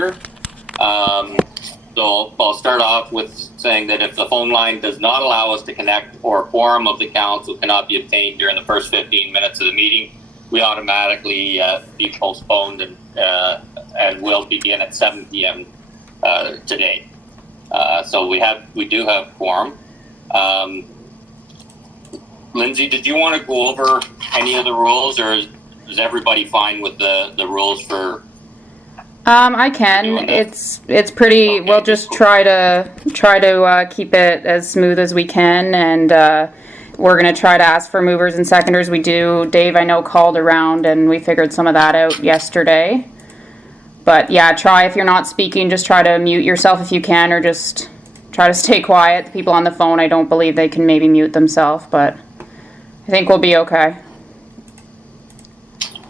So I'll start off with saying that if the phone line does not allow us to connect or a quorum of the council cannot be obtained during the first 15 minutes of the meeting, we automatically be postponed and will begin at 7 p.m. Today. So we do have quorum. Lindsay, did you want to go over any of the rules, or is everybody fine with the rules for? I can. It's pretty. Okay. We'll just try to keep it as smooth as we can, and we're gonna try to ask for movers and seconders. Dave, I know, called around, and we figured some of that out yesterday. But yeah, if you're not speaking, just try to mute yourself if you can, or just try to stay quiet. The people on the phone, I don't believe they can maybe mute themselves, but I think we'll be okay.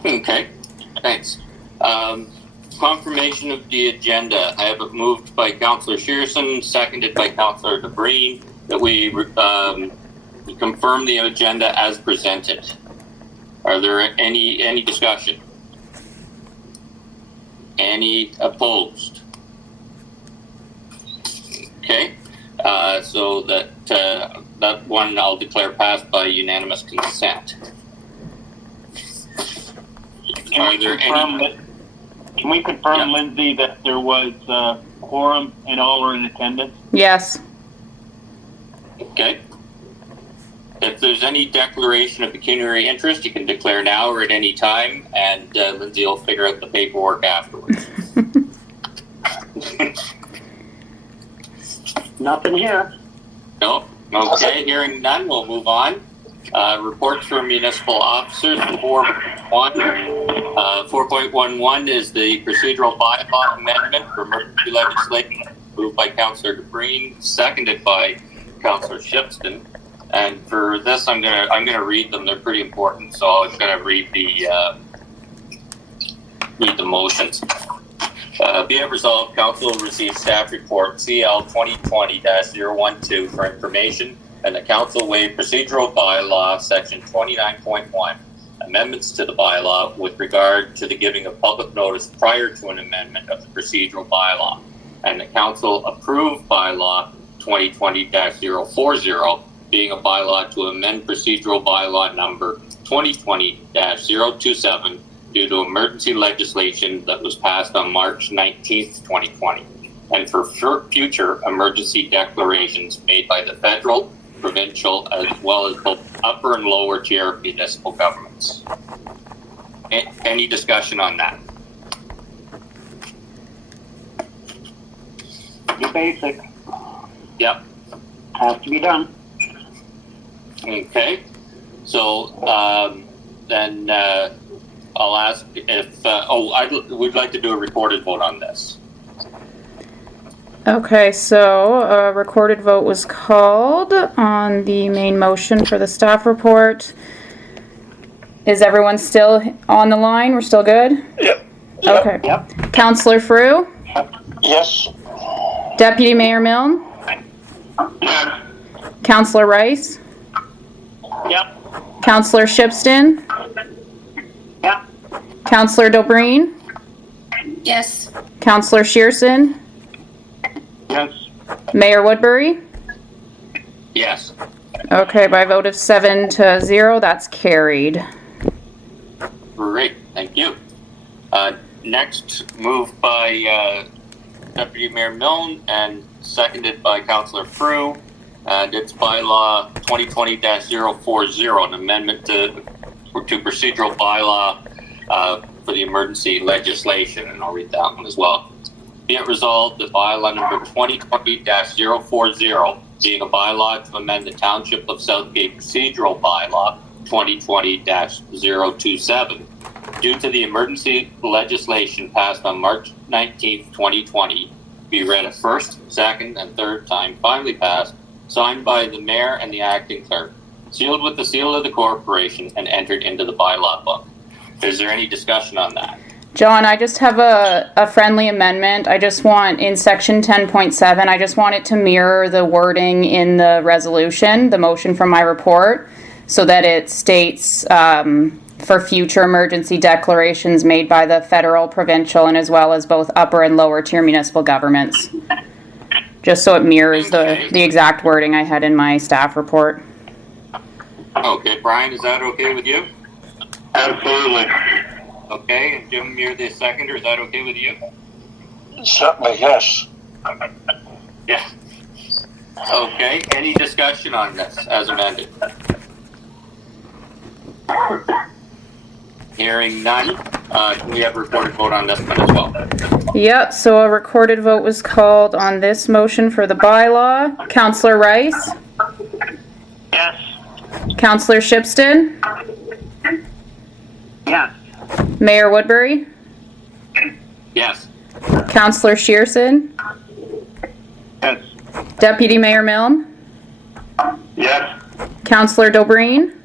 Okay, thanks. Confirmation of the agenda. I have it moved by Councillor Shearson, seconded by Councillor DeBreen, that we confirm the agenda as presented. Are there any discussion? Any opposed? Okay, so that one I'll declare passed by unanimous consent. Can we confirm, Lindsay, that there was quorum and all are in attendance? Yes. Okay. If there's any declaration of pecuniary interest, you can declare now or at any time, and Lindsay will figure out the paperwork afterwards. Nothing here. No? Okay, hearing none, we'll move on. Reports from municipal officers. 4.11 is the procedural bylaw amendment for emergency legislation, moved by Councillor DeBreen, seconded by Councillor Shipston. And for this, I'm gonna read them. They're pretty important, so I'm gonna read the motions. Be it resolved, Council received staff report CL 2020-012 for information, and the Council waived procedural bylaw section 29.1 amendments to the bylaw with regard to the giving of public notice prior to an amendment of the procedural bylaw, and the Council approved bylaw 2020-040 being a bylaw to amend procedural bylaw number 2020-027 due to emergency legislation that was passed on March 19th, 2020, and for future emergency declarations made by the federal, provincial, as well as both upper and lower tier municipal governments. Any discussion on that? The basic. Yep. Has to be done. Okay. So then I'll ask if we'd like to do a recorded vote on this. Okay, so a recorded vote was called on the main motion for the staff report. Is everyone still on the line? We're still good? Yep. Okay. Yep. Councillor Frew? Yes. Deputy Mayor Milne? Yes. Councillor Rice? Yep. Councillor Shipston? Yep. Councillor Dobreen? Yes. Councillor Shearson? Yes. Mayor Woodbury? Yes. Okay, by a vote of 7-0, that's carried. Great, thank you. Next, moved by Deputy Mayor Milne and seconded by Councillor Frew. And it's bylaw 2020-040, an amendment to procedural bylaw for the emergency legislation, and I'll read that one as well. Be it resolved that bylaw number 2020-040, being a bylaw to amend the Township of Southgate procedural bylaw 2020-027, due to the emergency legislation passed on March 19th, 2020, be read a first, second, and third time, finally passed, signed by the mayor and the acting clerk, sealed with the seal of the corporation, and entered into the bylaw book. Is there any discussion on that? John, I just have a friendly amendment. I just want, in section 10.7, I just want it to mirror the wording in the resolution, the motion from my report, so that it states for future emergency declarations made by the federal, provincial, and as well as both upper and lower tier municipal governments. Just so it mirrors the exact wording I had in my staff report. Okay, Brian, is that okay with you? Absolutely. Okay, and Jim, you're the seconder, is that okay with you? Certainly, yes. Yeah. Okay, any discussion on this as amended? Hearing none, can we have a recorded vote on this one as well? Yep, so a recorded vote was called on this motion for the bylaw. Councillor Rice? Yes. Councillor Shipston? Yes. Mayor Woodbury? Yes. Councillor Shearson? Yes. Deputy Mayor Milne? Yes. Councillor Dobreen?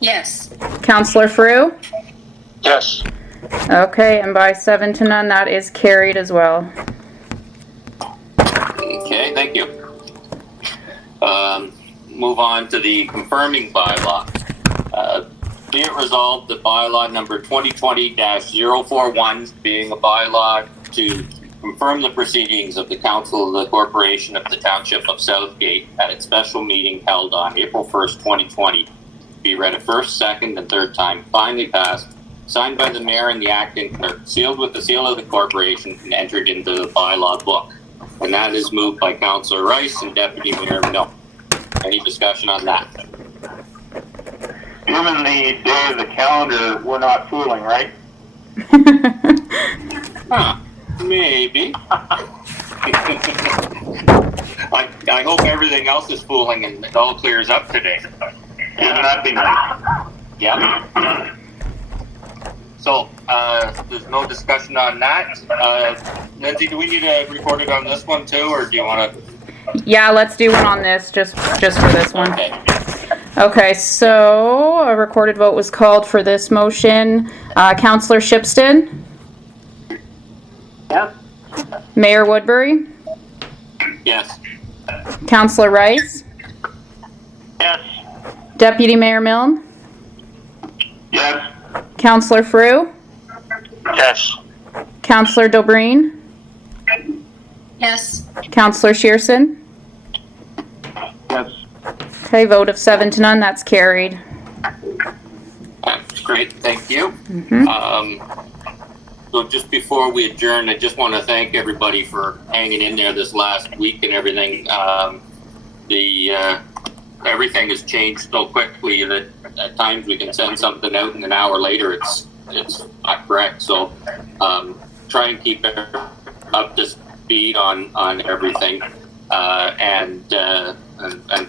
Yes. Councillor Frew? Yes. Okay, and by 7 to none, that is carried as well. Okay, thank you. Move on to the confirming bylaw. Be it resolved that bylaw number 2020-041 being a bylaw to confirm the proceedings of the Council of the Corporation of the Township of Southgate at its special meeting held on April 1st, 2020, be read a first, second, and third time, finally passed, signed by the mayor and the acting clerk, sealed with the seal of the corporation, and entered into the bylaw book. And that is moved by Councillor Rice and Deputy Mayor Milne. Any discussion on that? Given the day of the calendar, we're not fooling, right? Huh, maybe. I hope everything else is fooling and it all clears up today. Wouldn't that be nice? Yeah. So, there's no discussion on that. Lindsay, do we need to record it on this one too, or do you want to? Yeah, let's do one on this, just for this one. Okay. Okay, so a recorded vote was called for this motion. Councillor Shipston? Yes. Mayor Woodbury? Yes. Councillor Rice? Yes. Deputy Mayor Milne? Yes. Councillor Frew? Yes. Councillor Dobreen? Yes. Councillor Shearson? Yes. Okay, vote of 7 to none, that's carried. That's great, thank you. Mhm. So just before we adjourn, I just want to thank everybody for hanging in there this last week and everything. Everything has changed so quickly that at times we can send something out and an hour later it's not correct. So try and keep it up to speed on everything, and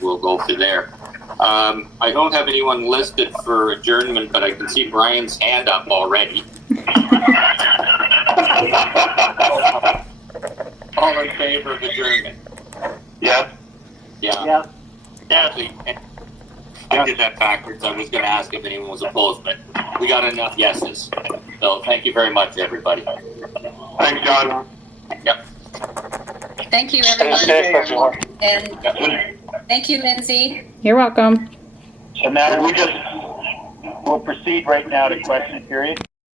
we'll go through there. I don't have anyone listed for adjournment, but I can see Brian's hand up already. All in favor of adjournment? Yes. Yeah. Yes. Actually, I did that backwards. I was going to ask if anyone was opposed, but we got enough yeses. So thank you very much, everybody. Thanks, John. Yep. Thank you, Stay everyone. safe, everyone. And Yep. thank you, Lindsay. You're welcome. So now we'll proceed right now to question period.